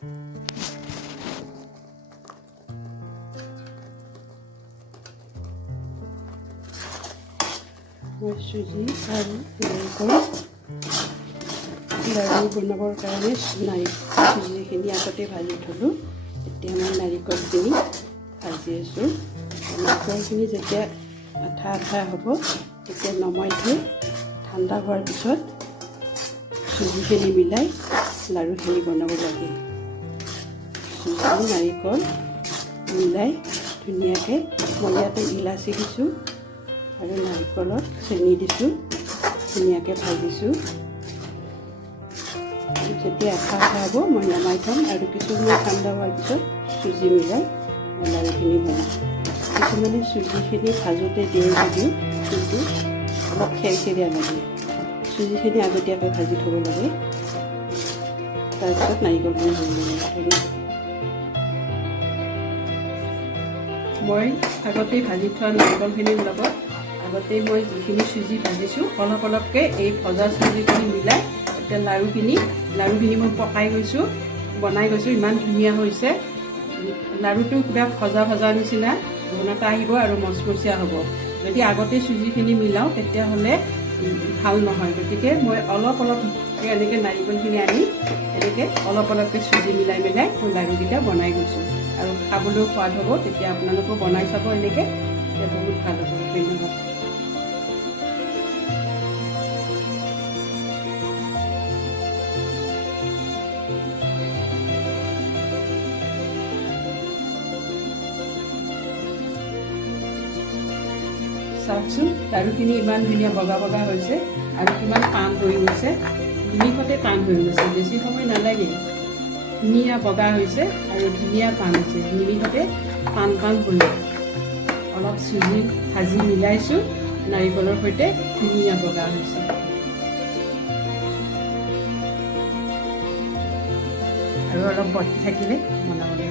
মই চুজি আৰু নাৰিকল লাড়ু বনাবৰ কাৰণে চুজিখিনি আগতে ভাজি থলোঁ। এতিয়া মই নাৰিকলখিনি ভাজি আছোঁ। নাৰিকলখিনি যেতিয়া আঠা আঠা হ'ব তেতিয়া নমাই থৈ ঠাণ্ডা হোৱাৰ পিছত চুজিখিনি মিলাই লাড়ুখিনি বনাব লাগে। চুজি নাৰিকল মিলাই ধুনীয়াকৈ মই ইয়াতে ইলাচি দিছোঁ আৰু নাৰিকলত চেনি দিছোঁ, ধুনীয়াকৈ ভাজিছোঁ। যেতিয়া আঠা আঠা হ'ব মই নমাই থ'ম আৰু কিছু সময় ঠাণ্ডা হোৱাৰ পিছত চুজি মিলাই লাড়ুখিনি বনাম। কিছুমানে চুজিখিনি ভাজোঁতে দিয়ে যদিও কিন্তু অলপ খেৰখেৰীয়া লাগে। চুজিখিনি আগতীয়াকৈ ভাজি থ'ব লাগে, তাৰপিছত নাৰিকলখিনি ভাজিব লাগে। মই আগতেই ভাজি থোৱা নাৰিকলখিনিৰ লগত আগতেই মই যিখিনি চুজি ভাজিছোঁ অলপ অলপকৈ এই ভজা চুজিখিনি মিলাই এতিয়া লাড়ুখিনি মই পকাই গৈছোঁ, বনাই গৈছোঁ। ইমান ধুনীয়া হৈছে লাড়ুটো, কিবা ভজা ভজা নিচিনা ঘনতা আহিব আৰু মচমচীয়া হ'ব। যদি আগতে চুজিখিনি মিলাওঁ তেতিয়াহ'লে ভাল নহয়। গতিকে মই অলপ অলপকৈ এনেকৈ নাৰিকলখিনি আনি এনেকৈ অলপ অলপকৈ চুজি মিলাই মই লাড়ুকেইটা বনাই গৈছোঁ আৰু খাবলৈও সোৱাদ হ'ব। তেতিয়া আপোনালোকেও বনাই চাব এনেকৈ, তেতিয়া বহুত ভাল হ'ব। ধন্যবাদ। চাওকচোন লাড়ুখিনি ইমান ধুনীয়া বগা বগা হৈছে আৰু কিমান টান হৈ গৈছে। নিমিষতে টান হৈ গৈছে, বেছি সময় নালাগে। ধুনীয়া বগা হৈছে আৰু ধুনীয়া টান হৈছে, নিমিষতে টান টান হৈ অলপ চুজি ভাজি মিলাইছোঁ নাৰিকলৰ সৈতে, ধুনীয়া বগা হৈছে। আৰু অলপ বটি থাকিলে বনাবলৈ